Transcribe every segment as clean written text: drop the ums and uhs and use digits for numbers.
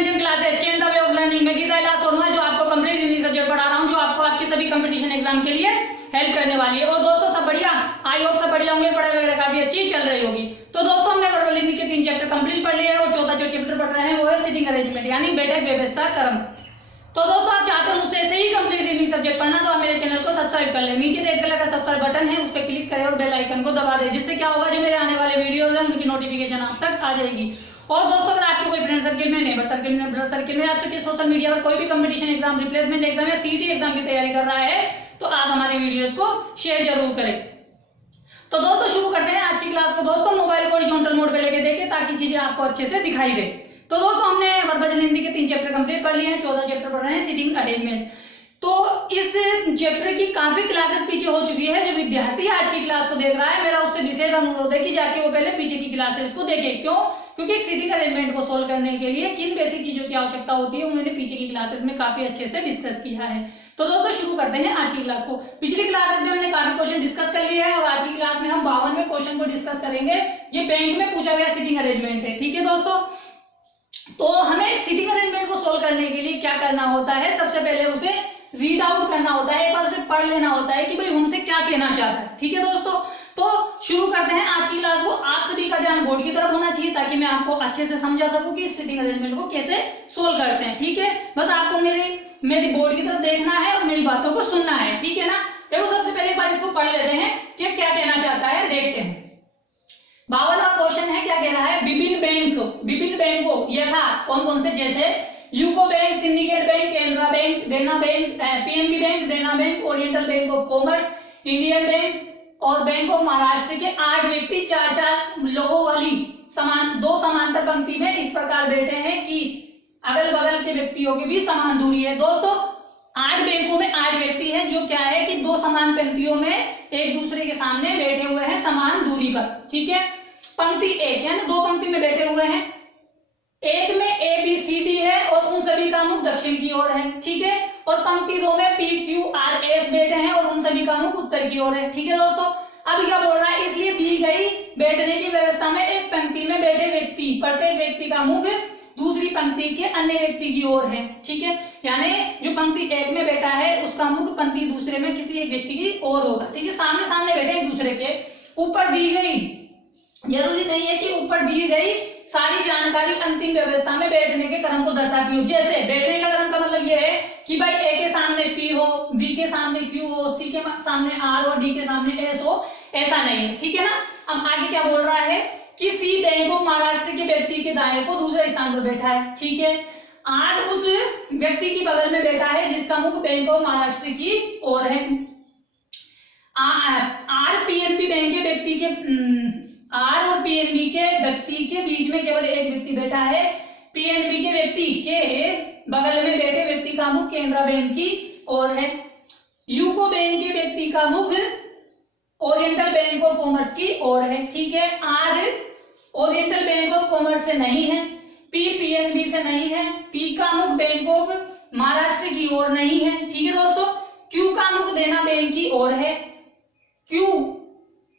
Attention classes change the way of learning में गीता इलाज सोनू है, जो आपको कंप्लीट इंग्लिश सब्जेक्ट पढ़ा रहा हूँ, जो आपको आपके सभी कंपटीशन एग्जाम के लिए हेल्प करने वाली है। और दोस्तों सब बढ़िया, आई होप सब बढ़िया होंगे, पढ़ाई वगैरह काफी अच्छी चल रही होगी। तो दोस्तों हमने वर्बल हिंदी के 3 चैप्टर कंप्लीट पढ़ लिए हैं और चौथा जो चैप्टर पढ़ रहे हैं वो है सिटिंग अरेंजमेंट यानी बैठक व्यवस्था क्रम। तो दोस्तों आप चाहते हो मुझसे ऐसे ही कंप्लीट रीडिंग सब्जेक्ट पढ़ना तो आप मेरे चैनल को सब्सक्राइब कर ले, नीचे रेड कलर का सब्सक्राइब बटन है उस पर क्लिक करें और बेल आइकन को दबा दें, जिससे क्या होगा जो मेरे आने वाले वीडियोस हैं उनकी नोटिफिकेशन आप तक आ जाएगी। और दोस्तों अगर आपके कोई फ्रेंड सर्किल में, नेबर सर्किल में, ब्रदर सर्किल में, आपसे सोशल मीडिया पर कोई भी कंपटीशन एग्जाम, रिप्लेसमेंट एग्जाम या सीटी एग्जाम की तैयारी कर रहा है तो आप हमारे वीडियोस को शेयर जरूर करें। तो दोस्तों शुरू करते हैं आज की क्लास को। दोस्तों मोबाइल को हॉरिजॉन्टल मोड पे लेके देखें ताकि चीजें आपको अच्छे से दिखाई दे। तो दोस्तों हमने वर्बल हिंदी के 3 चैप्टर कंप्लीट कर लिए हैं, 14 चैप्टर पढ़ रहे हैं सिटिंग अरेंजमेंट। तो इस चैप्टर की काफी क्लासेस पीछे हो चुकी है। जो विद्यार्थी आज की क्लास को देख रहा है मेरा उससे विशेष अनुरोध है कि जाके वो पहले पीछे की क्लासेस को देखे। क्यों? क्योंकि एक सिटिंग अरेंजमेंट को सोल्व करने के लिए किन बेसिक चीजों की आवश्यकता होती है वो मैंने पीछे की क्लासेस में काफी अच्छे से डिस्कस किया है। तो दोस्तों शुरू करते हैं आज की क्लास को। पिछली क्लासेस में हमने काफी क्वेश्चन डिस्कस कर लिए हैं और आज की क्लास में हम 52वें क्वेश्चन को डिस्कस करेंगे। ये बैंक में पूछा गया सिटिंग अरेंजमेंट है, ठीक है दोस्तों। तो हमें सिटिंग अरेंजमेंट को सोल्व करने के लिए क्या करना होता है, सबसे पहले उसे रीड आउट करना होता है, एक बार उसे पढ़ लेना होता है कि भाई हमसे क्या कहना चाहता है, ठीक है दोस्तों। तो शुरू करते हैं आज की क्लास को। आप सभी का ध्यान बोर्ड की तरफ होना चाहिए ताकि मैं आपको अच्छे से समझा सकूं कि सिटिंग अरेंजमेंट को कैसे सोल्व करते हैं, ठीक है। बस आपको मेरी बोर्ड की तरफ देखना है और मेरी बातों को सुनना है, ठीक है ना। देखो सबसे पहले एक बार इसको पढ़ लेते हैं कि क्या कहना चाहता है, देखते हैं। 52वां क्वेश्चन है, क्या कह रहा है, विभिन्न बैंकों यथा कौन कौन से, जैसे UCO bank, syndicate bank, Canara bank, देना बैंक, पीएनबी बैंक, देना bank, Oriental Bank of commerce, Indian bank और बैंक ऑफ महाराष्ट्र के 8 व्यक्ति 4-4 लोगों वाली दो समांतर पंक्ति में इस प्रकार बैठे हैं कि अगल बगल के व्यक्तियों के भी समान दूरी है। दोस्तों 8 बैंकों में 8 व्यक्ति हैं जो क्या है कि 2 समान पंक्तियों में एक दूसरे के सामने बैठे हुए हैं समान दूरी पर, ठीक है। पंक्ति 1 यानी 2 पंक्ति में बैठे हुए हैं, एक में ए बी सी डी है और उन सभी का मुख दक्षिण की ओर है, ठीक है। और पंक्ति 2 में पी क्यू आर एस बैठे हैं और उन सभी का मुख उत्तर की ओर है, ठीक है दोस्तों। अब क्या बोल रहा है, इसलिए दी गई बैठने की व्यवस्था में एक पंक्ति में बैठे व्यक्ति, प्रत्येक व्यक्ति का मुख दूसरी पंक्ति के अन्य व्यक्ति की ओर है, ठीक है। यानी जो पंक्ति 1 में बैठा है उसका मुख पंक्ति दूसरे में किसी एक व्यक्ति की ओर होगा, ठीक है। सामने सामने बैठे एक दूसरे के। ऊपर दी गई, जरूरी नहीं है कि ऊपर दी गई सारी जानकारी अंतिम व्यवस्था में बैठने के क्रम को दर्शाती हो। जैसे बैठने का क्रम का मतलब यह है कि भाई ए के सामने पी हो, बी के सामने क्यू हो, सी के सामने आर और डी के सामने एस हो, ऐसा नहीं है, ठीक है ना। अब आगे क्या बोल रहा है कि सी बैंक ऑफ महाराष्ट्र के व्यक्ति के दाएं को दूसरे स्थान पर बैठा है, ठीक है। आर उस व्यक्ति की बगल में बैठा है जिसका मुख बैंक ऑफ महाराष्ट्र की ओर है। आर पीएनबी बैंक के व्यक्ति के आर और पीएनबी के व्यक्ति के बीच में केवल एक व्यक्ति बैठा है। पीएनबी के व्यक्ति के बगल में बैठे व्यक्ति का मुख केनरा बैंक की ओर है। यूको बैंक के व्यक्ति का मुख ओरिएंटल बैंक ऑफ कॉमर्स की ओर है, ठीक है। R Oriental Bank of Commerce से नहीं है, पी पीएनबी से नहीं है, पी का मुख बैंक ऑफ महाराष्ट्र की ओर नहीं है, ठीक है दोस्तों। क्यू का मुख देना बैंक की ओर है। क्यू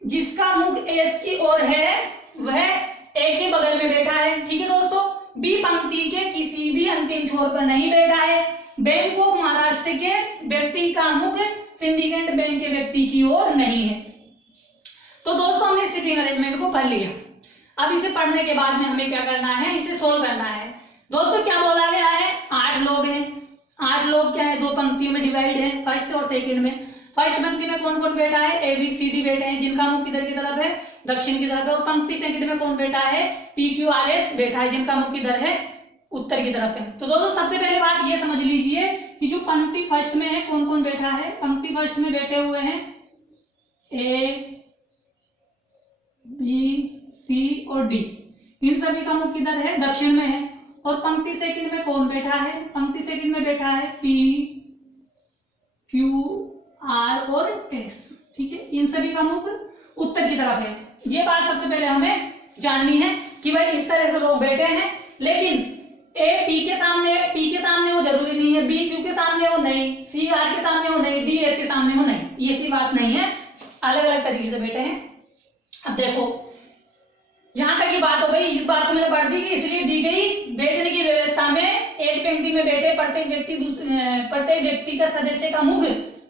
जिसका मुख एस की ओर है वह ए के बगल में बैठा है, ठीक है दोस्तों। बी पंक्ति के किसी भी अंतिम छोर पर नहीं बैठा है। बैंक ऑफ महाराष्ट्र के व्यक्ति का मुख सिंडिकेट बैंक के व्यक्ति की ओर नहीं है। तो दोस्तों हमने सिटिंग अरेंजमेंट को पढ़ लिया। अब इसे पढ़ने के बाद में हमें क्या करना है, इसे सोल्व करना है। दोस्तों क्या बोला गया है, 8 लोग हैं। 8 लोग क्या है, 2 पंक्तियों में डिवाइड है, फर्स्ट और सेकंड में। फर्स्ट पंक्ति में कौन कौन बैठा है, ए बी सी डी बैठे हैं जिनका मुख किधर की तरफ है, दक्षिण की तरफ है। और पंक्ति सेकंड में कौन बैठा है, पी क्यू आर एस बैठा है जिनका मुख किधर है, उत्तर की तरफ है। तो दोस्तों सबसे पहले बात ये समझ लीजिए कि जो पंक्ति फर्स्ट में है कौन कौन बैठा है। पंक्ति फर्स्ट में बैठे हुए हैं ए बी सी और डी, इन सभी का मुख किधर है, दक्षिण में है। और पंक्ति सेकंड में कौन बैठा है, पंक्ति सेकंड में बैठा है पी क्यू आर और एस, ठीक है। इन सभी का मुख उत्तर की तरफ है। ये बात सबसे पहले हमें जाननी है कि भाई इस तरह से लोग बैठे हैं, लेकिन ए पी के सामने हो जरूरी नहीं है, बी क्यू के सामने हो नहीं, सी आर के सामने हो नहीं, डी एस के सामने हो नहीं, ये सी बात नहीं है, अलग अलग तरीके से बैठे हैं। अब देखो यहाँ तक ये बात हो गई। इस बात को मैंने पढ़ दी कि इसलिए दी गई बैठने की व्यवस्था में एक पंक्ति में बैठे प्रत्येक व्यक्ति का सदस्य का मुख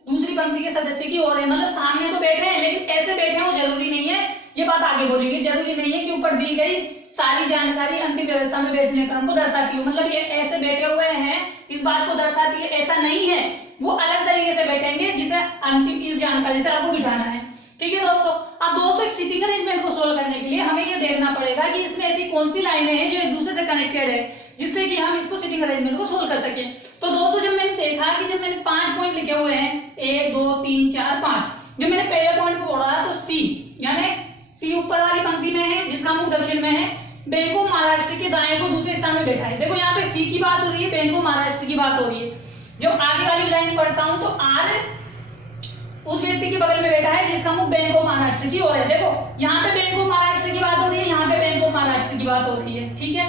दूसरी पंक्ति के सदस्य की ओर है। मतलब सामने तो बैठे हैं लेकिन ऐसे बैठे हो जरूरी नहीं है, ये बात आगे बोलेंगे। जरूरी नहीं है कि ऊपर दी गई सारी जानकारी अंतिम व्यवस्था में बैठने क्रम को दर्शाती हो। मतलब ये ऐसे बैठे हुए हैं इस बात को दर्शाती है, ऐसा नहीं है। वो अलग तरीके से बैठेंगे जिसे अंतिम इस जानकारी से आपको बिठाना है। ठीक है दोस्तों। अब दोस्तों एक सीटिंग अरेंजमेंट को सोल्व करने के लिए हमें ये देखना पड़ेगा कि इसमें ऐसी कौन सी लाइनें हैं जो एक दूसरे से कनेक्टेड है जिससे कि हम इसको सीटिंग अरेंजमेंट को सोल्व कर सकें। तो दोस्तों जब मैंने देखा कि जब मैंने 5 पॉइंट लिखे हुए हैं 1 2 3 4 5, जब मैंने पहले पॉइंट को पढ़ा तो सी, यानी सी ऊपर वाली पंक्ति में है जिसका मुख दक्षिण में है, बैंक ऑफ महाराष्ट्र के दाएं को दूसरे स्थान में बैठा है। देखो यहाँ पे सी की बात हो रही है, बैंक ऑफ महाराष्ट्र की बात हो रही है। जब आगे वाली लाइन पढ़ता हूं तो आर उस व्यक्ति के बगल में बैठा है जिसका मुख बैंक ऑफ महाराष्ट्र की ओर है। देखो यहाँ पे बैंक ऑफ महाराष्ट्र की बात हो रही है, यहाँ पे बैंक ऑफ महाराष्ट्र की बात हो रही है। ठीक है,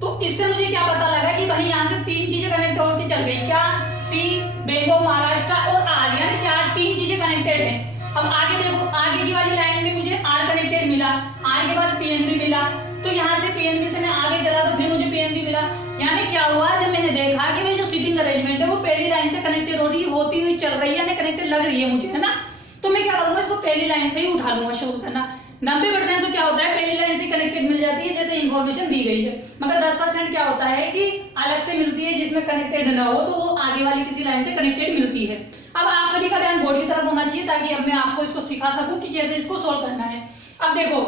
तो इससे मुझे क्या पता लगा कि भाई यहाँ से 3 चीजें कनेक्ट होकर चल गई। क्या? सी, बैंक ऑफ महाराष्ट्र और आर, यानी 3 चीजें कनेक्टेड है। अब आगे देखो, आगे की वाली लाइन में मुझे आर कनेक्टेड मिला, आर के बाद पीएनबी मिला, तो यहाँ से पीएनबी से मैं आगे चला तो फिर मुझे पीएनबी मिला। यानी क्या हुआ, जब मैंने देखा कि भाई जो सीटिंग अरेंजमेंट है वो पहली लाइन से कनेक्टेड होती हुई चल रही है, कनेक्टेड लग रही है मुझे, है ना, तो मैं क्या करूंगा, इसको पहली लाइन से ही उठा लूंगा। शुरू करना 90% तो क्या होता है पहली लाइन से कनेक्टेड मिल जाती है जैसे इंफॉर्मेशन दी गई है, मगर 10% क्या होता है कि अलग से मिलती है जिसमें कनेक्टेड ना हो, तो वो आगे वाली किसी लाइन से कनेक्टेड मिलती है। अब आप सभी का ध्यान बोर्ड की तरफ होना चाहिए ताकि अब मैं आपको इसको सिखा सकूं कि कैसे इसको सोल्व करना है। अब देखो,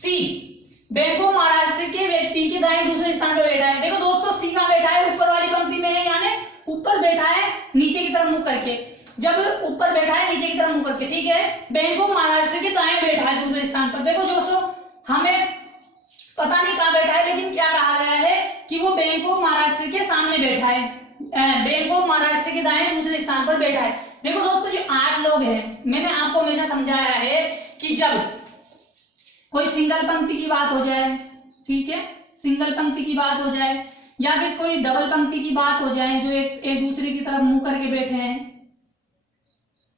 सी बैंक ऑफ महाराष्ट्र के व्यक्ति के दाएं दूसरे स्थान पर बैठा है। देखो दोस्तों, सी कहां बैठा है? ऊपर वाली पंक्ति में है, यानी ऊपर बैठा है नीचे की तरफ मुंह करके। जब ऊपर बैठा है नीचे की तरफ मुंह करके, ठीक है, बैंक ऑफ महाराष्ट्र के दाएं बैठा है दूसरे स्थान पर। देखो दोस्तों, हमें पता नहीं कहां बैठा है, लेकिन क्या कहा गया है कि वो बैंक ऑफ महाराष्ट्र के सामने बैठा है, बैंक ऑफ महाराष्ट्र के दाएं दूसरे स्थान पर बैठा है। देखो दोस्तों, जो 8 लोग हैं, मैंने आपको हमेशा समझाया है कि जब कोई सिंगल पंक्ति की बात हो जाए, ठीक है, सिंगल पंक्ति की बात हो जाए या फिर कोई डबल पंक्ति की बात हो जाए जो एक दूसरे की तरफ मुंह करके बैठे हैं,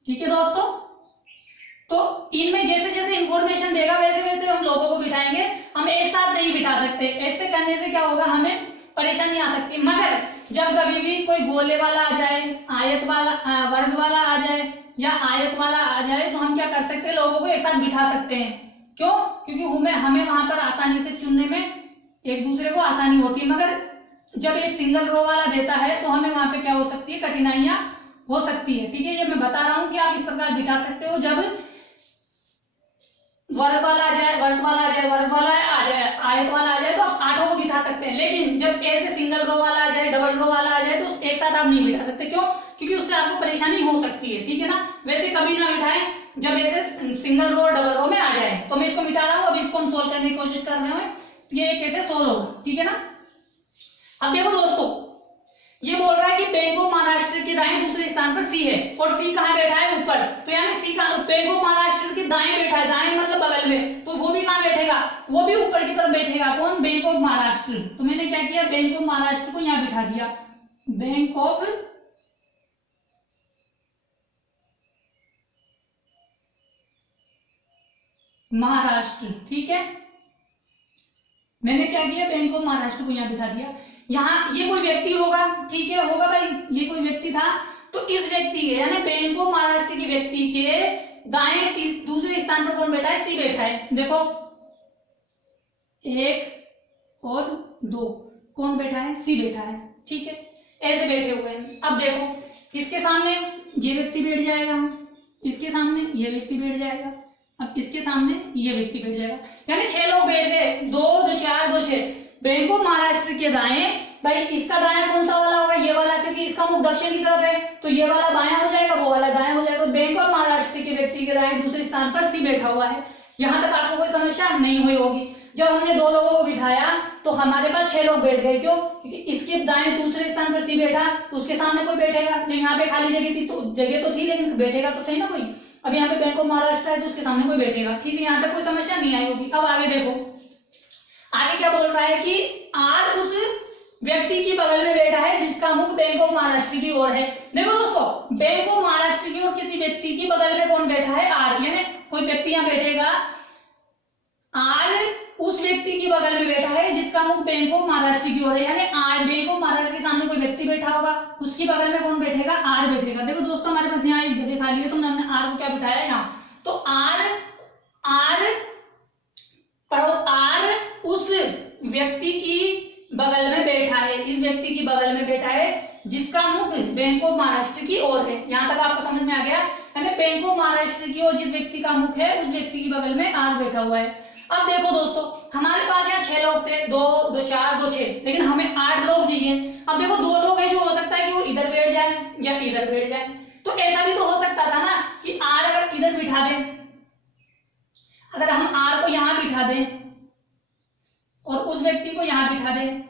ठीक है दोस्तों, तो इनमें जैसे जैसे इंफॉर्मेशन देगा वैसे वैसे हम लोगों को बिठाएंगे। हम एक साथ नहीं बिठा सकते, ऐसे करने से क्या होगा, हमें परेशानी आ सकती है। मगर जब कभी भी कोई गोले वाला आ जाए, आयत वाला, वर्ग वाला आ जाए या आयत वाला आ जाए, तो हम क्या कर सकते हैं, लोगों को एक साथ बिठा सकते हैं। क्यों? क्योंकि हमें वहां पर आसानी से चुनने में एक दूसरे को आसानी होती है। मगर जब एक सिंगल रो वाला देता है तो हमें वहां पे क्या हो सकती है, कठिनाइयां हो सकती है। ठीक है, ये मैं बता रहा हूं कि आप इस प्रकार बिठा सकते हो। जब वर्ग वाला आ जाए, वर्ग वाला आ जाए, वर्ग वाला आ जाए, आयत वाला आ जाए, तो आप 8 को बिठा सकते हैं। लेकिन जब ऐसे सिंगल रो वाला आ जाए, डबल रो वाला आ जाए, तो एक साथ आप नहीं बिठा सकते। क्यों? क्योंकि उससे आपको परेशानी हो सकती है। ठीक है ना, वैसे कभी ना बिठाएं जब ऐसे सिंगल रो डबल रो में आ जाए। तो मैं इसको मिटा रहा हूं, अब इसको हम सोल्व करने की कोशिश कर रहे हैं, ये कैसे सोल्व होगा। ठीक है ना, अब देखो दोस्तों, ये बोल रहा है कि बैंक ऑफ महाराष्ट्र के दाएं दूसरे स्थान पर सी है और सी कहां बैठा है, ऊपर, तो यानी सी कहां, बैंक ऑफ महाराष्ट्र के दाएं बैठा है, दाएं मतलब बगल में, तो वो भी कहां बैठेगा, वो भी ऊपर की तरफ बैठेगा। कौन? Bank of Maharashtra. तो मैंने क्या किया, बैंक ऑफ महाराष्ट्र को यहां बिठा दिया, बैंक ऑफ महाराष्ट्र। ठीक है, मैंने क्या किया, बैंक ऑफ महाराष्ट्र को यहां बिठा दिया। यहाँ ये कोई व्यक्ति होगा, ठीक है, होगा भाई, ये कोई व्यक्ति था, तो इस व्यक्ति के यानी बैंक ऑफ महाराष्ट्र के व्यक्ति के दाएं दूसरे स्थान पर कौन बैठा है, सी बैठा है। देखो 1 और 2 कौन बैठा है, सी बैठा है। ठीक है, ऐसे बैठे हुए हैं। अब देखो, इसके सामने ये व्यक्ति बैठ जाएगा, इसके सामने ये व्यक्ति बैठ जाएगा, अब इसके सामने ये व्यक्ति बैठ जाएगा, यानी 6 लोग बैठ गए, 2 2 4 2 6। बैंक ऑफ महाराष्ट्र के दाएं, भाई इसका दाएं कौन सा वाला होगा, ये वाला, क्योंकि इसका मुख दक्षिण की तरफ है, तो ये वाला बायां हो जाएगा, वो वाला दायां हो जाएगा। बैंक ऑफ महाराष्ट्र के व्यक्ति के दाएं दूसरे स्थान पर सी बैठा हुआ है। यहाँ तक आपको कोई समस्या नहीं हुई होगी। जब हमने 2 लोगों को बिठाया तो हमारे पास 6 लोग बैठ गए। क्यों? क्योंकि इसके दाएं दूसरे स्थान पर सी बैठा, तो उसके सामने कोई बैठेगा। जो यहाँ पे खाली जगह थी, तो जगह तो थी लेकिन बैठेगा तो सही ना कोई। अब यहाँ पे बैंक ऑफ महाराष्ट्र है तो उसके सामने कोई बैठेगा। ठीक है, यहाँ तक कोई समस्या नहीं आई होगी। अब आगे देखो, आगे क्या बोल रहा है कि आर उस व्यक्ति की बगल में बैठा है जिसका मुख बैंक ऑफ महाराष्ट्र की ओर है। देखो दोस्तों, बैंक ऑफ महाराष्ट्र की ओर किसी व्यक्ति की बगल में कौन बैठा है, आर, यानी कोई व्यक्ति यहाँ बैठेगा, आर उस व्यक्ति के बगल में बैठा है जिसका मुख बैंक ऑफ महाराष्ट्र की ओर है, यानी आर बैंक ऑफ महाराष्ट्र के सामने कोई व्यक्ति बैठा होगा, उसकी बगल में कौन बैठेगा, आर बैठेगा। देखो दोस्तों हमारे पास यहाँ एक जगह खाली है तो हमने आर को क्या बिठाया यहाँ, तो आर पढ़ो, आर उस व्यक्ति की बगल में बैठा है, इस व्यक्ति की बगल में बैठा है जिसका मुख बैंक ऑफ महाराष्ट्र की ओर है। यहाँ तक आपको समझ में आ गया, यानी बैंक ऑफ महाराष्ट्र की ओर जिस व्यक्ति का मुख है उस व्यक्ति की बगल में आर बैठा हुआ है। अब देखो दोस्तों हमारे पास यहाँ 6 लोग थे, 2 2 4 2 6, लेकिन हमें 8 लोग चाहिए। अब देखो 2 लोग हैं जो हो सकता है कि वो इधर बैठ जाए या इधर बैठ जाए, तो ऐसा भी तो हो सकता था ना कि आर अगर इधर बिठा दें, अगर हम आर को यहाँ बिठा दें और उस व्यक्ति को यहाँ बिठा दें,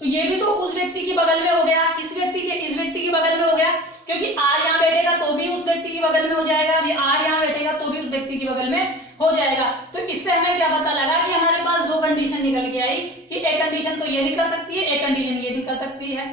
तो ये भी तो उस व्यक्ति की बगल में हो गया, इस व्यक्ति की बगल में हो गया, क्योंकि आर यहाँ बैठेगा तो भी उस व्यक्ति की बगल में हो जाएगा, आर यहाँ बैठेगा तो भी उस व्यक्ति की बगल में हो जाएगा। तो इससे हमें क्या पता लगा कि हमारे पास 2 कंडीशन निकल के आई कि एक कंडीशन तो ये निकल सकती है, एक कंडीशन ये निकल सकती है।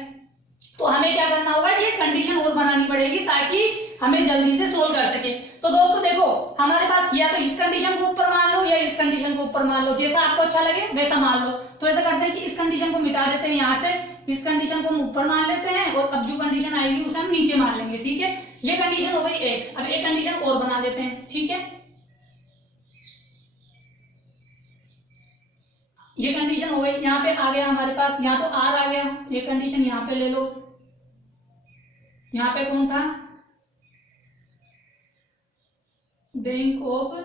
तो हमें क्या करना होगा, ये कंडीशन और बनानी पड़ेगी ताकि हमें जल्दी से सोल्व कर सके। तो दोस्तों देखो हमारे पास या तो इस कंडीशन को ऊपर मान लो या इस कंडीशन को ऊपर मान लो, जैसा आपको अच्छा लगे वैसा मान लो। तो ऐसा करते हैं कि इस कंडीशन को मिटा देते हैं, यहाँ से इस कंडीशन को हम ऊपर मान लेते हैं और अब जो कंडीशन आएगी उसे हम नीचे मान लेंगे, ठीक है। ये कंडीशन हो गई एक, अब एक कंडीशन और बना देते हैं, ठीक है। ये कंडीशन हो गई, यहाँ पे आ गया हमारे पास, यहाँ तो आर आ गया, ये कंडीशन यहाँ पे ले लो, यहाँ पे कौन था, बैंक ऑफ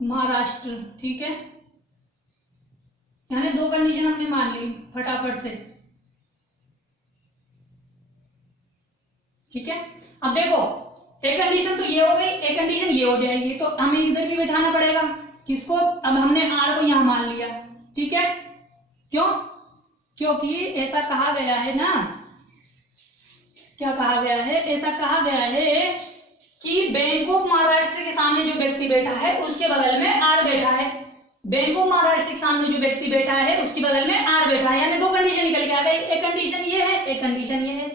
महाराष्ट्र, ठीक है। यानी 2 कंडीशन हमने मान ली फटाफट से, ठीक है। अब देखो एक कंडीशन तो ये हो गई, एक कंडीशन ये हो जाएगी, तो हमें इधर भी बिठाना पड़ेगा किसको, अब हमने आर को यहां मान लिया, ठीक है। क्यों, क्योंकि ऐसा कहा गया है ना, क्या कहा गया है, ऐसा कहा गया है कि बैंक ऑफ महाराष्ट्र के सामने जो व्यक्ति बैठा है उसके बगल में आर बैठा है, बैंक ऑफ महाराष्ट्र के सामने जो व्यक्ति बैठा है उसकी बगल में आर बैठा है, यानी 2 कंडीशन निकल के आ गई, एक कंडीशन ये है, एक कंडीशन ये है।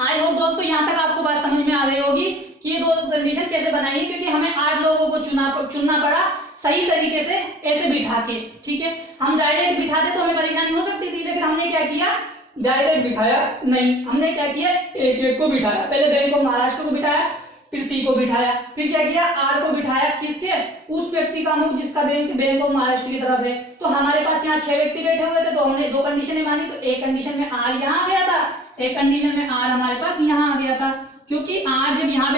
आई होप दोस्तों यहाँ तक आपको बात समझ में आ गई होगी कि ये 2 कंडीशन कैसे बनाई है, क्योंकि हमें 8 लोगों को चुनना पड़ा सही तरीके से ऐसे बिठा के, ठीक है। हम डायरेक्ट बिठाते तो हमें परेशानी हो सकती थी, लेकिन हमने क्या किया, डायरेक्ट बिठाया नहीं, हमने क्या किया, एक एक को बिठाया, पहले बैंक ऑफ महाराष्ट्र को बिठाया, फिर सी को बिठाया, फिर क्या किया, आर को बिठाया, किसके, उस व्यक्ति का मुख जिसका बैंक ऑफ महाराष्ट्र की तरफ है। तो हमारे पास यहाँ 6 व्यक्ति बैठे हुए थे, तो हमने 2 कंडीशन मानी, तो एक कंडीशन में आर यहाँ आ गया था, एक कंडीशन में आर हमारे पास यहाँ आ गया था, क्योंकि आर जब यहाँ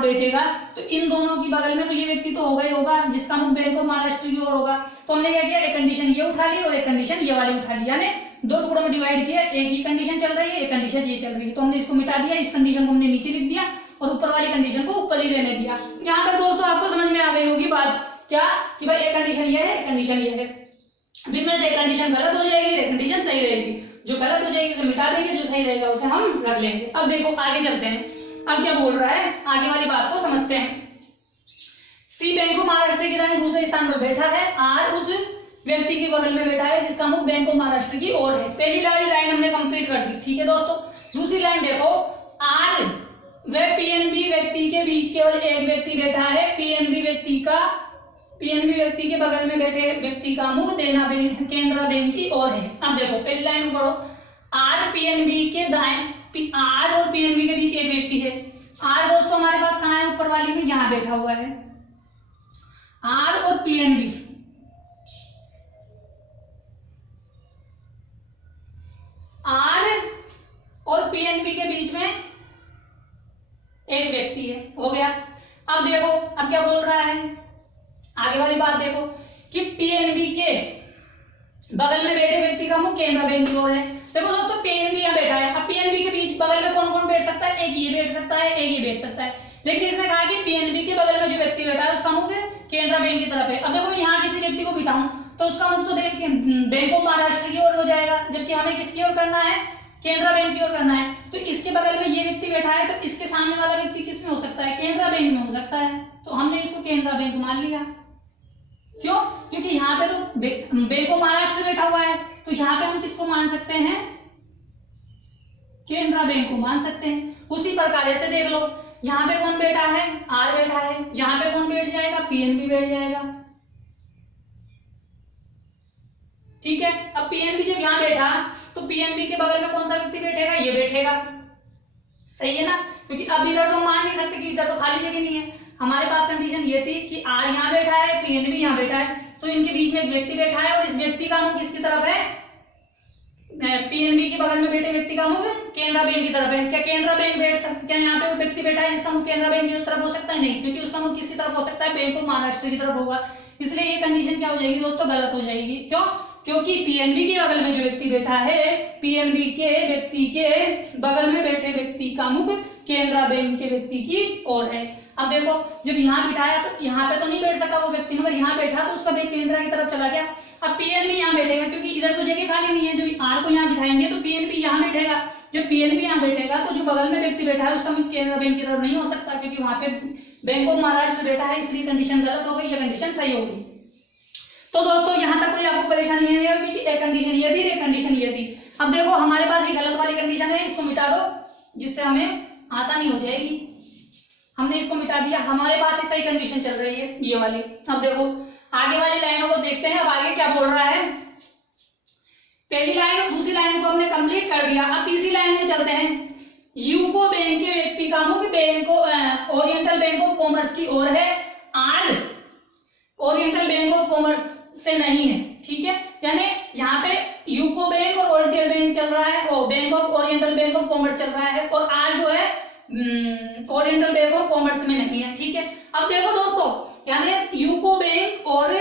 बैठेगा तो इन दोनों की बगल में तो ये व्यक्ति तो होगा ही होगा जिसका मुख बैंक ऑफ महाराष्ट्र की ओर होगा। तो हमने क्या किया, एक कंडीशन ये उठा ली और एक कंडीशन ये वाली उठा ली, यानी 2 टुकड़ों में डिवाइड किया, एक ही कंडीशन चल रही है, एक कंडीशन ये चल रही है, तो हमने इसको मिटा दिया, इस कंडीशन को हमने नीचे लिख दिया और ऊपर वाली कंडीशन को ऊपर ही रहने दिया। यहाँ तक दोस्तों आपको समझ में आ गई होगी बात, क्या कि भाई एक कंडीशन ये है, एक कंडीशन ये है, जिनमें से एक कंडीशन गलत हो जाएगी, एक कंडीशन सही रहेगी, जो गलत हो जाएगी उसे मिटा देंगे, जो सही रहेगा उसे हम रख लेंगे। अब देखो आगे चलते हैं, अब क्या बोल रहा है, आगे वाली बात को समझते हैं। सी बैंक ऑफ महाराष्ट्र की रानी दूसरे स्थान पर बैठा है, आर उस व्यक्ति के बगल में बैठा है जिसका मुख बैंक ऑफ महाराष्ट्र की ओर है। पहली वाली लाइन हमने कंप्लीट कर दी, ठीक है दोस्तों। दूसरी लाइन देखो, आर व पीएनबी व्यक्ति के बीच केवल एक व्यक्ति बैठा है, पीएनबी व्यक्ति के बगल में बैठे व्यक्ति का मुख देना बैंक केनरा बैंक की ओर है। अब देखो पहली लाइन में पढ़ो, आर पीएनबी के दाएं, आर और पीएनबी के बीच एक व्यक्ति है। आर दोस्तों हमारे पास कहाँ है, ऊपर वाली में यहाँ बैठा हुआ है। आर और पीएनबी, आर और पीएनबी के बीच में एक व्यक्ति है, हो गया। अब देखो अब क्या बोल रहा है, आगे वाली बात देखो कि पीएनबी के बगल में बैठे व्यक्ति का मुख केनरा बैंक की ओर है। देखो दोस्तों पीएनबी यहाँ बैठा है, अब पीएनबी के बीच बगल में कौन कौन बैठ सकता है, एक ये बैठ सकता है, एक ये बैठ सकता है, लेकिन इसने कहा कि पीएनबी के बगल में जो व्यक्ति बैठा है उसका मुख केनरा बैंक की तरफ है। अब देखो मैं यहाँ किसी व्यक्ति को बिठाऊं तो उसका मुख तो बैंक ऑफ महाराष्ट्र की ओर हो जाएगा, जबकि हमें किसकी ओर करना है, केनरा बैंक की ओर करना है। तो इसके बगल में ये व्यक्ति बैठा है, तो इसके सामने वाला व्यक्ति किस में हो सकता है, केनरा बैंक में हो सकता है, तो हमने इसको केनरा बैंक मान लिया। क्यों, क्योंकि यहाँ पे तो बैंक ऑफ महाराष्ट्र बैठा हुआ है, तो यहाँ पे हम किसको मान सकते हैं, केनरा बैंक को मान सकते हैं। उसी प्रकार ऐसे देख लो, यहाँ पे कौन बैठा है, आर बैठा है, यहाँ पे कौन बैठ जाएगा, पीएनबी बैठ जाएगा। ठीक है, अब पीएनबी जब यहाँ बैठा तो पीएनबी के बगल में कौन सा व्यक्ति बैठेगा, ये बैठेगा। सही है ना, क्योंकि अब इधर तो मान नहीं सकते कि इधर तो खाली जगह नहीं है। हमारे पास कंडीशन ये थी कि आर यहाँ बैठा है, पीएनबी यहाँ बैठा है, तो इनके बीच में एक व्यक्ति बैठा है और इस व्यक्ति का मुंह किसकी तरफ है, पीएनबी के बगल में बैठे व्यक्ति का मुंह केनरा बैंक की तरफ है। क्या केनरा बैंक बैठ सकता, क्या यहाँ पे वो व्यक्ति बैठा है जिसका मुंह केनरा बैंक की तरफ हो सकता है, नहीं, क्योंकि उसका मुंह किसकी तरफ हो सकता है, बैंक ऑफ महाराष्ट्र की तरफ होगा। इसलिए ये कंडीशन क्या हो जाएगी दोस्तों, गलत हो जाएगी। क्यों, क्योंकि पीएनबी के बगल में जो व्यक्ति बैठा है, पीएनबी के व्यक्ति के बगल में बैठे व्यक्ति का मुख केनरा बैंक के व्यक्ति की ओर है। अब देखो, जब यहाँ बिठाया तो यहाँ पे तो नहीं बैठ सका वो व्यक्ति, मगर यहाँ बैठा तो उसका बैंक केनरा की तरफ चला गया। अब पीएनबी यहाँ बैठेगा, क्योंकि इधर तो जगह खाली नहीं है, जब आर को यहाँ बिठाएंगे तो पीएनबी यहाँ बैठेगा। जब पीएनबी यहाँ बैठेगा तो जो बगल में व्यक्ति बैठा है उसका मुख केनरा बैंक की तरफ नहीं हो सकता, क्योंकि वहां पे बैंक ऑफ महाराष्ट्र बैठा है, इसलिए कंडीशन गलत हो गई, ये कंडीशन सही हो गई। तो दोस्तों यहाँ तक कोई आपको परेशानी नहीं होगी कि एक कंडीशन ये थी, एक कंडीशन ये थी। अब देखो हमारे पास ये गलत वाली कंडीशन है, इसको मिटा दो जिससे हमें आसानी हो जाएगी। हमने इसको मिटा दिया, हमारे पास एक सही कंडीशन चल रही है ये वाली। अब देखो आगे वाली लाइनों को देखते हैं, अब आगे क्या बोल रहा है। पहली लाइन और दूसरी लाइन को हमने कंप्लीट कर दिया, अब तीसरी लाइन में चलते हैं। यूको बैंक के व्यक्ति का मुख bank Oriental Bank of Commerce की ओर है, R Oriental Bank of Commerce से नहीं है। ठीक है, यानी यहाँ पे यूको बैंक और ओरिएंटल बैंक चल रहा है, और bank of Oriental Bank of Commerce चल रहा है, और आर जो है ओरिएंटल बैंक ऑफ कॉमर्स में नहीं है। ठीक है, अब देखो दोस्तों, यानी यूको बैंक और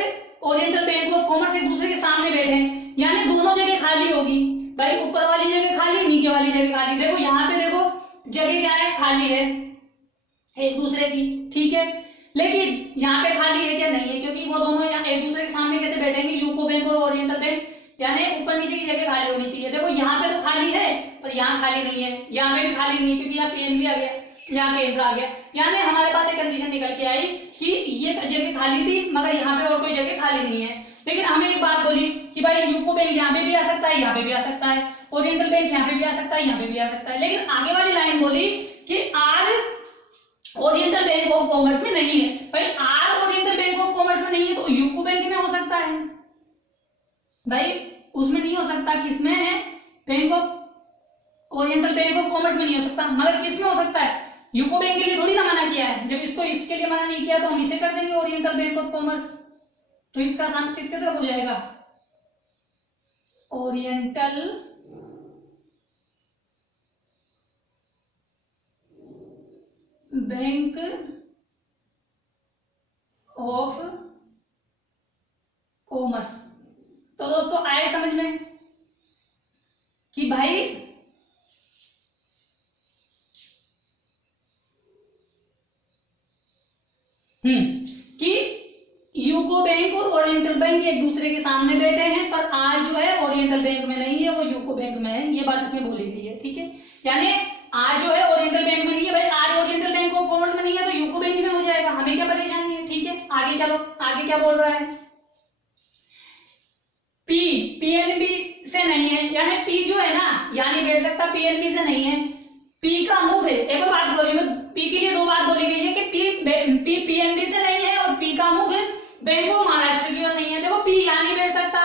ओरिएंटल बैंक ऑफ कॉमर्स एक दूसरे के सामने बैठे हैं, यानी दोनों जगह खाली होगी। भाई ऊपर वाली जगह खाली, नीचे वाली जगह खाली। देखो यहाँ पे देखो जगह क्या है, खाली है एक दूसरे की। ठीक है, लेकिन यहाँ पे खाली है क्या, नहीं है, क्योंकि वो दोनों यहाँ एक दूसरे के सामने कैसे बैठेंगे, यूको बैंक और ओरिएंटल बैंक, यानी ऊपर नीचे की जगह खाली होनी चाहिए। देखो यहाँ पे तो खाली है और यहाँ खाली नहीं है, यहाँ पे भी खाली नहीं है, क्योंकि यहाँ पीएनबी आ गया, यहाँ केंद्र आ गया। यानी हमारे पास एक कंडीशन निकल के आई कि ये जगह खाली थी, मगर यहाँ पे और कोई जगह खाली नहीं है। लेकिन हमें एक बात बोली कि भाई यूको बैंक यहाँ पे भी आ सकता है, यहाँ पे भी आ सकता है, ओरिएंटल बैंक यहाँ पे भी आ सकता है, यहाँ पे भी आ सकता है। लेकिन आगे वाली लाइन बोली कि R Oriental Bank of Commerce में नहीं है। भाई R Oriental Bank of Commerce में नहीं है तो यूको बैंक में हो सकता है, भाई उसमें नहीं हो सकता, किसमें है, bank of Oriental Bank of Commerce में नहीं हो सकता, मगर किस में हो सकता है, यूको बैंक के लिए थोड़ी ना मना किया है। जब इसको इसके लिए मना नहीं किया तो हम इसे कर देंगे ओरिएंटल बैंक ऑफ कॉमर्स, तो इसका नाम किसके तरफ हो जाएगा, ओरिएंटल बैंक ऑफ कॉमर्स। तो दोस्तों आए समझ में कि भाई कि यूको बैंक और ओरिएंटल बैंक एक दूसरे के सामने बैठे हैं, पर आर जो है ओरिएंटल बैंक में नहीं है, वो यूको बैंक में है। ये बात इसमें बोली गई है। ठीक है, यानी आर जो है ओरिएंटल बैंक में नहीं है, भाई R Oriental Bank of Commerce में नहीं है तो यूको बैंक में हो जाएगा, हमें क्या परेशानी है। ठीक है, आगे चलो, आगे क्या बोल रहा है, पी पीएनबी से नहीं है, यानी पी जो है ना यानी बैठ सकता, पीएनबी से नहीं है, पी का मुख है। एक और बात बोली मैं, पी के लिए दो बात बोली गई है कि पी पीएनबी से नहीं है और पी का मुख बैंक ऑफ महाराष्ट्र की ओर नहीं है। देखो पी यहाँ नहीं बैठ सकता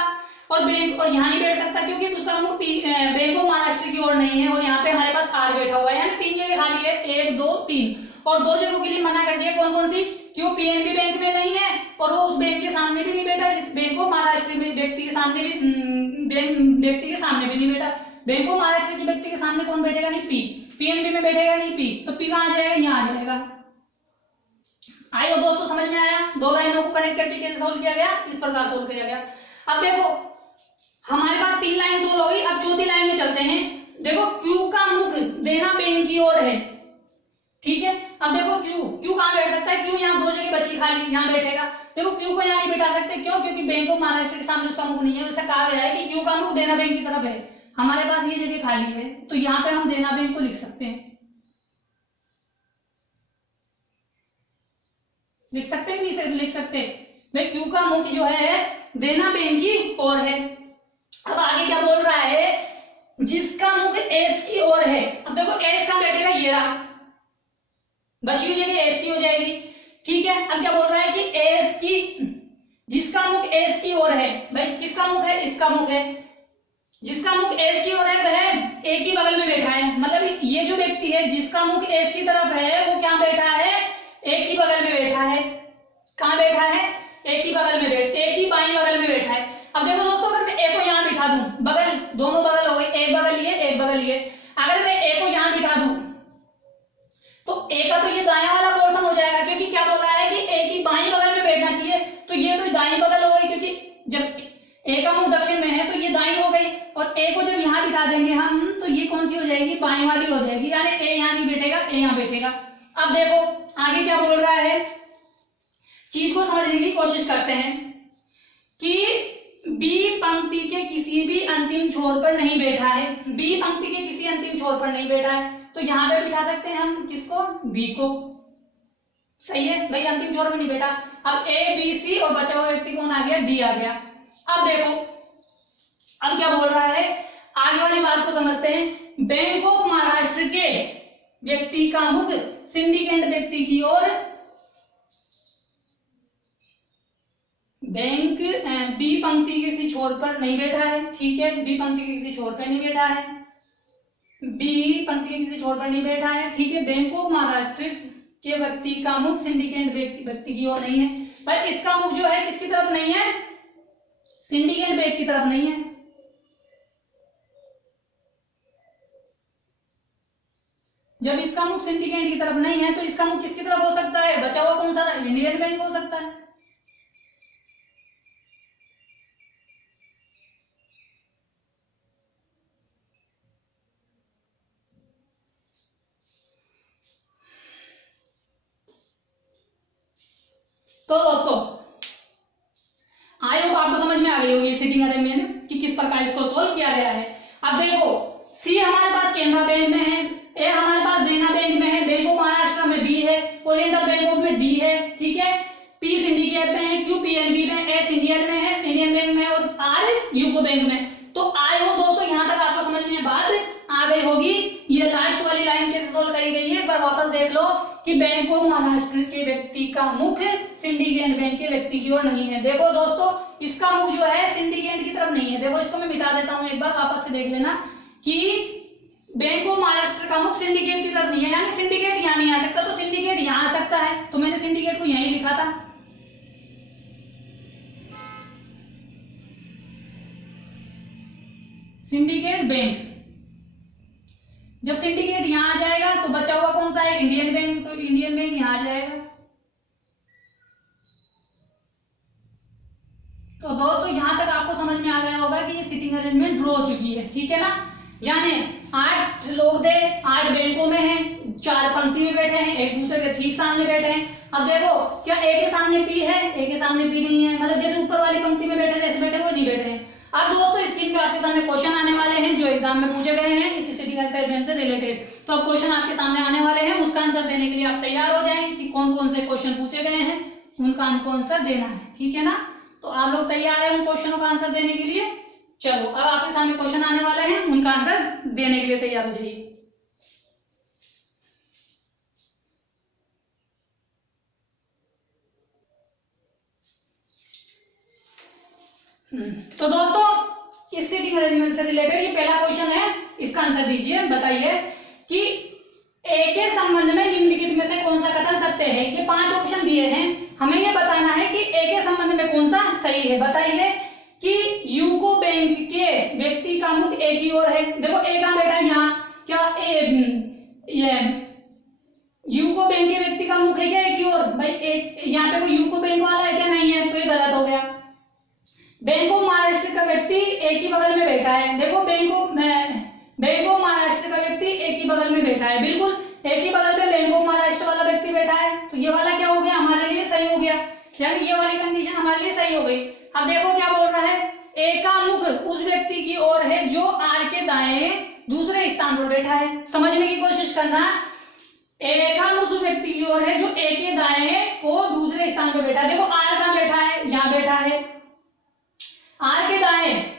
और बैंक और यहाँ नहीं बैठ सकता, क्योंकि उसका मुख बैंक ऑफ महाराष्ट्र की ओर नहीं है, और यहाँ पे हमारे पास आर बैठा हुआ है, यानी तीन जगह खाली है, 1 2 3, और दो जगहों के लिए मना कर दिया। कौन कौन सी, क्यों पीएनबी बैंक में नहीं है और वो उस बैंक के सामने भी नहीं बैठा, जिस बैंक ऑफ महाराष्ट्र में व्यक्ति के सामने भी व्यक्ति के सामने भी नहीं बैठा। बैंक ऑफ महाराष्ट्र के व्यक्ति के सामने कौन बैठेगा, नहीं पी, पीएनबी में बैठेगा नहीं पी, तो पी कहाँ आ जाएगा, यहाँ आ जाएगा। आइए दोस्तों समझ में आया, दो लाइनों को कनेक्ट करके कैसे सोल्व किया गया, इस प्रकार सोल्व किया गया। अब देखो हमारे पास 3 लाइन सोल्व हो गई, अब चौथी लाइन में चलते हैं। देखो क्यू का मुख देना बैंक की ओर है। ठीक है, अब देखो क्यू कहाँ बैठ सकता है, क्यू यहाँ दो जगह बची खाली, यहाँ बैठेगा। देखो क्यू को यहाँ नहीं बैठा सकते, क्यों, क्योंकि बैंक ऑफ महाराष्ट्र के सामने उसका मुख नहीं है। वैसा कहा गया है कि क्यू का मुख देना बैंक की तरफ है, हमारे पास ये जगह खाली है, तो यहाँ पे हम देना बैंक को लिख सकते हैं, लिख सकते हैं, नहीं लिख सकते, भाई क्यू का मुख जो है देना बैंक की ओर है। अब आगे क्या बोल रहा है, जिसका मुख एस की ओर है। अब देखो एस कहाँ बैठेगा, ये रहा, बची हुई जगह एस की हो जाएगी। ठीक है। अब क्या बोल रहा है कि एस की, जिसका मुख एस की ओर है, भाई किसका मुख है, इसका मुख है, जिसका मुख एस की ओर है वह ए की बगल में बैठा है। मतलब ये जो व्यक्ति है जिसका मुख एस की तरफ है वो क्या बैठा है, ए की बगल में बैठा है। कहां बैठा है, ए की बगल में बैठ, ए की बाईं बगल में बैठा है। अब देखो दोस्तों, अगर मैं ए को यहां बिठा दूं, बगल, दोनों बगल हो गई, एक बगल ये एक बगल ये, अगर मैं ए को यहां बिठा दूं तो ए का तो ये दायां वाला पोर्शन हो जाएगा, क्योंकि क्या बोल रहा है कि ए की बाईं बगल में बैठना चाहिए, तो ये तो दाईं बगल हो गई, क्योंकि जब ए का मुंह दक्षिण में है तो ये दाईं हो गई, और ए को जब यहाँ बिठा देंगे हम तो ये कौन सी हो जाएगी, बाईं वाली हो जाएगी, यानी ए यहाँ नहीं बैठेगा, ए यहाँ बैठेगा। अब देखो आगे क्या बोल रहा है, चीज को समझने की कोशिश करते हैं कि बी पंक्ति के किसी भी अंतिम छोर पर नहीं बैठा है, बी पंक्ति के किसी अंतिम छोर पर नहीं बैठा है, तो यहाँ पे बिठा सकते हैं हम किसको, बी को। सही है भाई, अंतिम छोर में नहीं बैठा। अब ए बी सी और बचा हुआ व्यक्ति कौन आ गया, डी आ गया। अब देखो अब क्या बोल रहा है, आगे वाली बात को समझते हैं। बैंक ऑफ महाराष्ट्र के व्यक्ति का मुख सिंडिकेट व्यक्ति की ओर, बैंक बी पंक्ति के किसी छोर पर नहीं बैठा है, ठीक है, बी पंक्ति के किसी छोर पर नहीं बैठा है, बी पंक्ति के किसी छोर पर नहीं बैठा है, ठीक है। बैंक ऑफ महाराष्ट्र के व्यक्ति का मुख सिंडिकेट व्यक्ति की ओर नहीं है, पर इसका मुख जो है किसकी तरफ नहीं है, सिंडिकेट बैंक की तरफ नहीं है। जब इसका मुख सिंडिकेट की तरफ नहीं है तो इसका मुख किसकी तरफ हो सकता है, बचा हुआ कौन सा, इंडियन बैंक हो सकता है। तो दोस्तों आई होप आपको समझ में आ गई होगी सिटिंग अरेंजमेंट कि किस प्रकार इसको सोल्व किया गया है। अब देखो सी हमारे पास केनरा बैंक में है, ए हमारे पास देना बैंक में है, बैंक ऑफ महाराष्ट्र में बी है, ओरिएंटल बैंक ऑफ में डी है, ठीक है, पी सिंडिकेट में है, क्यू पीएनबी में, एस इंडियन में है, इंडियन बैंक में, और आर यूको बैंक में। तो आई हो दोस्तों यहाँ तक आपको समझ में बात आ गई होगी। ये लास्ट वाली लाइन कैसे सोल्व करी गई है, एक बार वापस देख लो कि बैंक ऑफ महाराष्ट्र के व्यक्ति का मुख सिंडिकेट बैंक के व्यक्ति की ओर नहीं है। देखो दोस्तों इसका मुख जो है सिंडिकेट की तरफ नहीं है। देखो इसको मैं मिटा देता हूं, एक बार वापस से देख लेना कि बैंक ऑफ महाराष्ट्र का मुख सिंडिकेट की तरफ नहीं है, यानी सिंडिकेट यहाँ नहीं आ सकता, तो सिंडिकेट यहाँ आ सकता है, तो मैंने सिंडिकेट को यहीं लिखा था। सिंडिकेट बैंक, जब सिंडिकेट यहाँ आ जाएगा तो बचा हुआ कौन सा है, इंडियन बैंक, तो इंडियन बैंक यहाँ आ जाएगा। तो दोस्तों यहाँ तक आपको समझ में आ गया होगा कि ये सिटिंग अरेंजमेंट ड्रॉ हो चुकी है, ठीक है ना। यानी 8 लोग थे, 8 बैंकों में हैं, 4 पंक्ति में बैठे हैं, एक दूसरे के ठीक सामने बैठे हैं। अब देखो क्या ए के सामने पी है, ए के सामने पी नहीं है, मतलब जैसे ऊपर वाली पंक्ति में बैठे जैसे बैठे वो नहीं बैठे हैं। अब दोस्तों स्क्रीन पे आपके सामने क्वेश्चन आने वाले हैं जो एग्जाम में पूछे गए हैं इसी सिटिंग अरेंजमेंट से रिलेटेड। तो अब क्वेश्चन आपके सामने आने वाले हैं, उसका आंसर देने के लिए आप तैयार हो जाएं कि कौन कौन से क्वेश्चन पूछे गए हैं, उनका हमको आंसर देना है, ठीक है ना। तो आप लोग तैयार हैं उन क्वेश्चनों का आंसर देने के लिए। चलो अब आपके सामने क्वेश्चन आने वाले हैं, उनका आंसर देने के लिए तैयार हो जाइए। तो दोस्तों इस सिटिंग अरेंजमेंट से रिलेटेड ये पहला क्वेश्चन है, इसका आंसर दीजिए। बताइए कि ए के संबंध में निम्नलिखित में से कौन सा कथन सत्य है। ये 5 ऑप्शन दिए हैं, हमें ये बताना है कि ए के संबंध में कौन सा सही है। बताइए कि यूको बैंक के व्यक्ति का मुख ए की ओर है। देखो ए कहां बैठा है, यहाँ क्या ये यूको बैंक के व्यक्ति का मुख है क्या ए की ओर, भाई एक यहाँ पे कोई यूको बैंक वाला है क्या, नहीं है, तो ये गलत हो गया। बैंक ऑफ महाराष्ट्र का व्यक्ति एक ही बगल में बैठा है। देखो बैंक ऑफ महाराष्ट्र का व्यक्ति एक ही बगल में बैठा है, बिल्कुल एक ही बगल में बैंक ऑफ महाराष्ट्र वाला व्यक्ति बैठा है, तो ये वाला क्या हो गया, हमारे लिए सही हो गया, यानी ये वाली कंडीशन हमारे लिए सही हो गई। अब देखो क्या बोल रहा है, ए का मुख उस व्यक्ति की ओर है जो आर के दाएं दूसरे स्थान पर बैठा है। समझने की कोशिश करना, ए का मुख उस व्यक्ति की ओर है जो ए के दाएं को दूसरे स्थान पर बैठा है। देखो आर कहां बैठा है, यहाँ बैठा है, आर के दाएं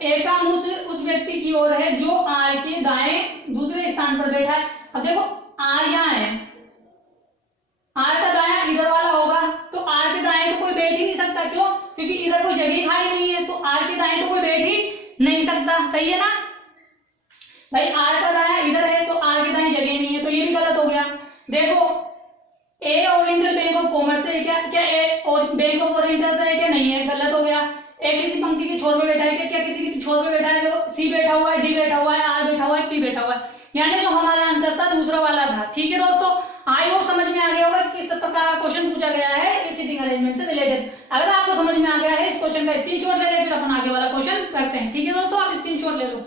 ए का मुख उस व्यक्ति की ओर है जो आर के दाएं दूसरे स्थान पर बैठा है। अब देखो आर यहाँ है, क्योंकि इधर कोई जगह खाली नहीं है, तो आर के दाएं तो कोई बैठ ही नहीं सकता, सही है ना भाई। आर का दाया इधर है तो आर के दाएं जगह नहीं है, तो ये भी गलत हो गया। देखो ए ओरिएंटल बैंक ऑफ कॉमर्स है क्या, क्या ए और बैंक ऑफ ओरिएंटल से है क्या, नहीं है, गलत हो गया। ए किसी पंक्ति के छोर पे बैठा है क्या, क्या किसी के छोर पे बैठा है, देखो सी बैठा हुआ है, डी बैठा हुआ है, आर बैठा हुआ है, पी बैठा हुआ है, यानी जो हमारा आंसर था दूसरा वाला था। ठीक है दोस्तों, आई होप समझ में आ गया होगा किस प्रकार का क्वेश्चन पूछा गया है इस सीटिंग अरेंजमेंट से रिलेटेड। अगर आपको समझ में आ गया है इस क्वेश्चन का स्क्रीनशॉट ले ले, फिर अपन आगे वाला क्वेश्चन करते हैं। ठीक है दोस्तों, आप स्क्रीनशॉट ले लो।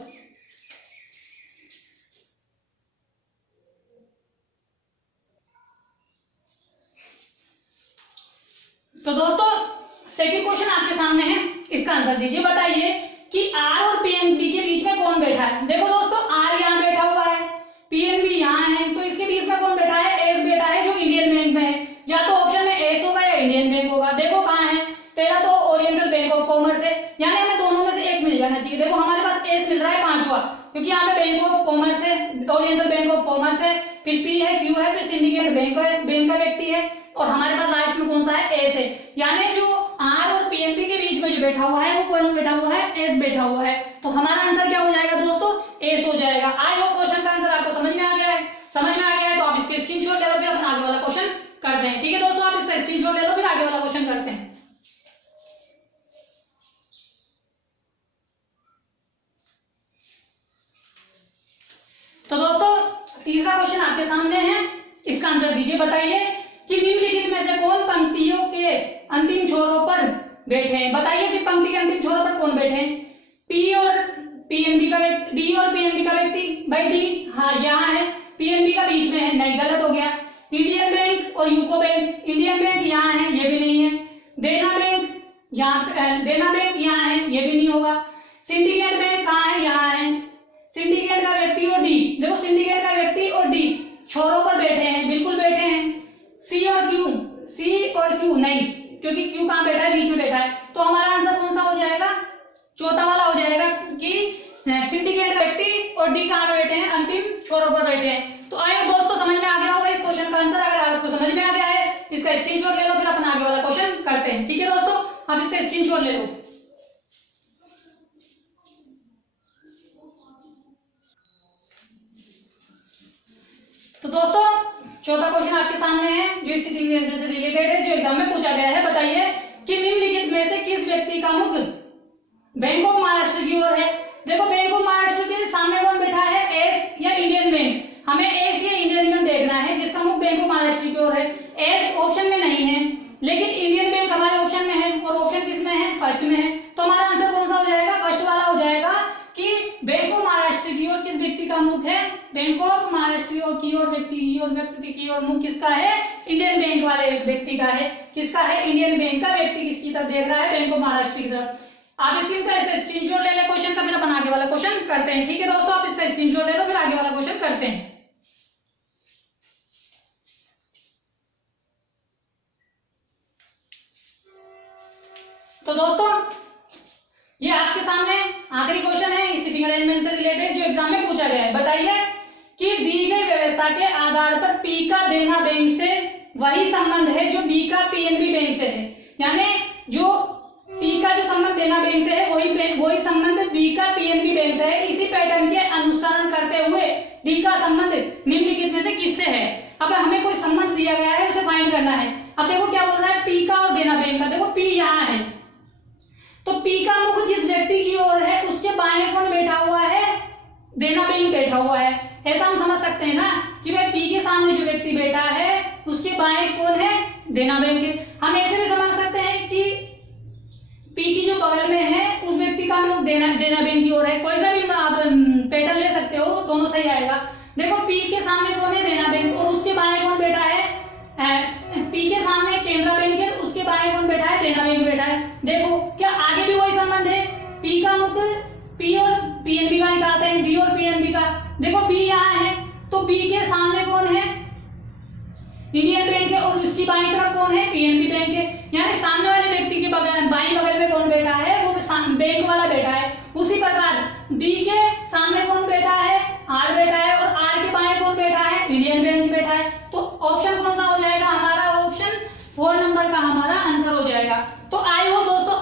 तो दोस्तों सेकंड क्वेश्चन आपके सामने है, इसका आंसर दीजिए। बताइए कि आर और पीएनबी के बीच में कौन बैठा है। देखो दोस्तों आर यहाँ बैठा हुआ है, पीएनबी यहाँ है, तो इसके बीच में कौन बैठा है, एस बैठा है जो इंडियन बैंक में है। या तो ऑप्शन में एस होगा या इंडियन बैंक होगा। देखो कहाँ है, पहला तो ओरिएंटल बैंक ऑफ कॉमर्स है, यानी हमें दोनों में से एक मिल जाना चाहिए। देखो हमारे पास एस मिल रहा है पांचवा, क्योंकि यहाँ पे बैंक ऑफ कॉमर्स है, ओरिएंटल बैंक ऑफ कॉमर्स है, फिर पी है, क्यू है, फिर सिंडिकेट बैंक है, बैंक का व्यक्ति है, और हमारे पास लास्ट में कौन सा है, एस है। यानी जो आर और पीएनबी के बीच में जो बैठा हुआ है वो कौन बैठा हुआ है, एस बैठा हुआ है। तो हमारा आंसर क्या हो जाएगा दोस्तों, एस हो जाएगा। आई होप क्वेश्चन का आंसर आपको समझ में आ गया है। समझ में आ गया है तो आप इसके स्क्रीनशॉट ले लो, फिर अपन आगे वाला क्वेश्चन करते हैं। ठीक है दोस्तों, आप इसका स्क्रीनशॉट ले लो, फिर आगे वाला क्वेश्चन करते हैं। तो दोस्तों तीसरा क्वेश्चन आपके सामने है, इसका आंसर दीजिए। बताइए कि निम्नलिखित में से कौन पंक्तियों के अंतिम छोरों पर बैठे हैं। बताइए कि पंक्ति के अंतिम छोरों पर कौन बैठे हैं, पी और पीएनबी का व्यक्ति, डी और पीएनबी का व्यक्ति। भाई डी हाँ यहाँ है, पीएनबी का बीच में है, नहीं गलत हो गया। इंडियन बैंक और यूको बैंक, इंडियन बैंक यहाँ है, ये भी नहीं है। देना बैंक यहाँ, देना बैंक यहाँ है, ये भी नहीं होगा। सिंडिकेट बैंक कहाँ है, यहाँ है। सिंडिकेट का व्यक्ति और डी, देखो सिंडिकेट का व्यक्ति और डी छोरों पर बैठे हैं, बिल्कुल बैठे हैं। सी और क्यू, सी और क्यू नहीं, क्योंकि क्यू कहाँ बैठा है, बीच में बैठा है। तो हमारा आंसर कौन सा हो जाएगा, चौथा वाला हो जाएगा कि सिंडिकेट का व्यक्ति और डी कहाँ पे बैठे हैं, अंतिम छोरों पर बैठे हैं। तो आइए दोस्तों समझ में आ गया होगा इस क्वेश्चन का आंसर। अगर आपको समझ में आ गया है इसका स्क्रीनशॉट ले लो, फिर अपन आगे वाला क्वेश्चन करते हैं। ठीक है दोस्तों, आप इसका स्क्रीनशॉट ले लो। तो दोस्तों चौथा क्वेश्चन आपके सामने है जो इस सीटिंग अरेंजमेंट से रिलेटेड है, जो एग्जाम में पूछा गया है। बताइए कि निम्नलिखित में से किस व्यक्ति का मुख बैंक ऑफ महाराष्ट्र की ओर है। देखो बैंक ऑफ महाराष्ट्र के सामने कौन बैठा है, एस या इंडियन बैंक। हमें एस या इंडियन बैंक देखना है जिसका मुख बैंक ऑफ महाराष्ट्र की ओर है। एस ऑप्शन में नहीं है, लेकिन इंडियन बैंक हमारे ऑप्शन में है, और ऑप्शन किस में है, फर्स्ट में है। तो हमारा आंसर कौन सा हो जाएगा, फर्स्ट वाला हो जाएगा कि बैंक ऑफ महाराष्ट्र की ओर किस व्यक्ति का मुख है, बैंक ऑफ महाराष्ट्र की ओर व्यक्ति की ओर मुख किसका है, इंडियन बैंक वाले व्यक्ति का है। किसका है, इंडियन बैंक का व्यक्ति किसकी तरफ देख रहा है, बैंक ऑफ महाराष्ट्र की तरफ। आप इसका स्क्रीनशॉट ले ले क्वेश्चन का, फिर अपन आगे वाला क्वेश्चन करते हैं। ठीक है दोस्तों, आप इसका स्क्रीनशॉट ले लो, फिर आगे वाला क्वेश्चन करते हैं। तो दोस्तों ये आपके सामने आखिरी क्वेश्चन है इस सीटिंग अरेंजमेंट से रिलेटेड जो एग्जाम में पूछा गया है। बताइए कि दी गई व्यवस्था के आधार पर पी का देना बैंक से वही संबंध है जो बी का पीएनबी बैंक से है। यानी जो पी का जो संबंध देना बैंक से है वही संबंध बी का पीएनबी बैंक से है। इसी पैटर्न के अनुसरण करते हुए डी का संबंध निम्नलिखित में से किससे है। अब हमें कोई संबंध दिया गया है, उसे फाइंड करना है। अब देखो क्या बोल रहा है, पी का और देना बैंक का। देखो पी यहाँ है, तो पी का मुख जिस व्यक्ति की ओर है उसके बाएं कौन बैठा हुआ है, देना बैंक बैठा हुआ है। ऐसा हम समझ सकते हैं ना कि भाई पी के सामने जो व्यक्ति बैठा है उसके बाएं कौन है, देना बैंक। हम ऐसे भी समझ सकते हैं कि पी की जो बगल में है उस व्यक्ति का मुख देना बैंक की ओर है। कोई सा भी आप पैटर्न ले सकते हो, दोनों सही आएगा। देखो पी के सामने कौन है, देना बैंक, और उसके बाएं कौन बैठा है, पी के सामने केनरा बैंक है, उसके बाएं कौन बैठा है, देना बैंक बैठा है। देखो क्या आगे भी वही संबंध है, पी का मुख पी और पीएनबी का निकालते हैं, बी और पीएनबी का। देखो बी यहाँ है तो बी के सामने कौन है, इंडियन बैंक है, और उसकी बाईं तरफ कौन है, पीएनबी बैंक है। यानी सामने वाले व्यक्ति के बगल बाईं बगल में कौन बैठा है, वो बैंक वाला बैठा है। उसी प्रकार डी के सामने कौन बैठा है, आर बैठा है, और आर के बाएं कौन बैठा है, इंडियन बैंक बैठा है। तो ऑप्शन कौन सा हो जाएगा हमारा, ऑप्शन 4 नंबर का हमारा आंसर हो जाएगा। तो आई होप दोस्तों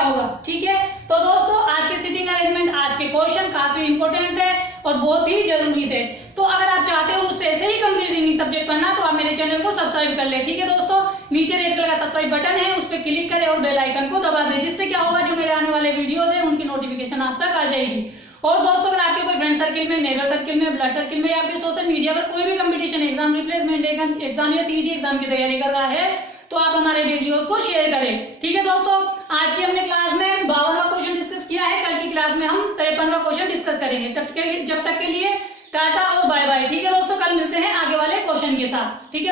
क्या होगा। ठीक है, तो दोस्तों आज के सीटिंग अरेंजमेंट, आज के क्वेश्चन काफी इंपॉर्टेंट है और बहुत ही जरूरी थे। तो अगर आप चाहते हो उससे ऐसे ही कंप्लीट रीजनिंग सब्जेक्ट पढ़ना तो आप मेरे चैनल को सब्सक्राइब कर ले। ठीक है दोस्तों, नीचे रेड कलर का सब्सक्राइब बटन है, उस पर क्लिक करें और बेल आइकन को दबा दें, जिससे क्या होगा जो मेरे आने वाले वीडियोस है उनकी नोटिफिकेशन आप तक आ जाएगी। और दोस्तों अगर आपके कोई फ्रेंड सर्किल में, नेबर सर्किल में, ब्लड सर्किल में या आपके सोशल मीडिया पर कोई भी कंपटीशन एग्जाम, रिप्लेसमेंट एग्जाम या सीईटी एग्जाम की तैयारी कर रहा है तो आप हमारे वीडियोस को शेयर करें। ठीक है दोस्तों, आज की हमने क्लास में 52वां क्वेश्चन डिस्कस किया है, कल की क्लास में हम 53वां क्वेश्चन डिस्कस करेंगे। जब तक के लिए टाटा और बाय बाय। ठीक है दोस्तों, कल मिलते हैं आगे वाले क्वेश्चन के साथ। ठीक है।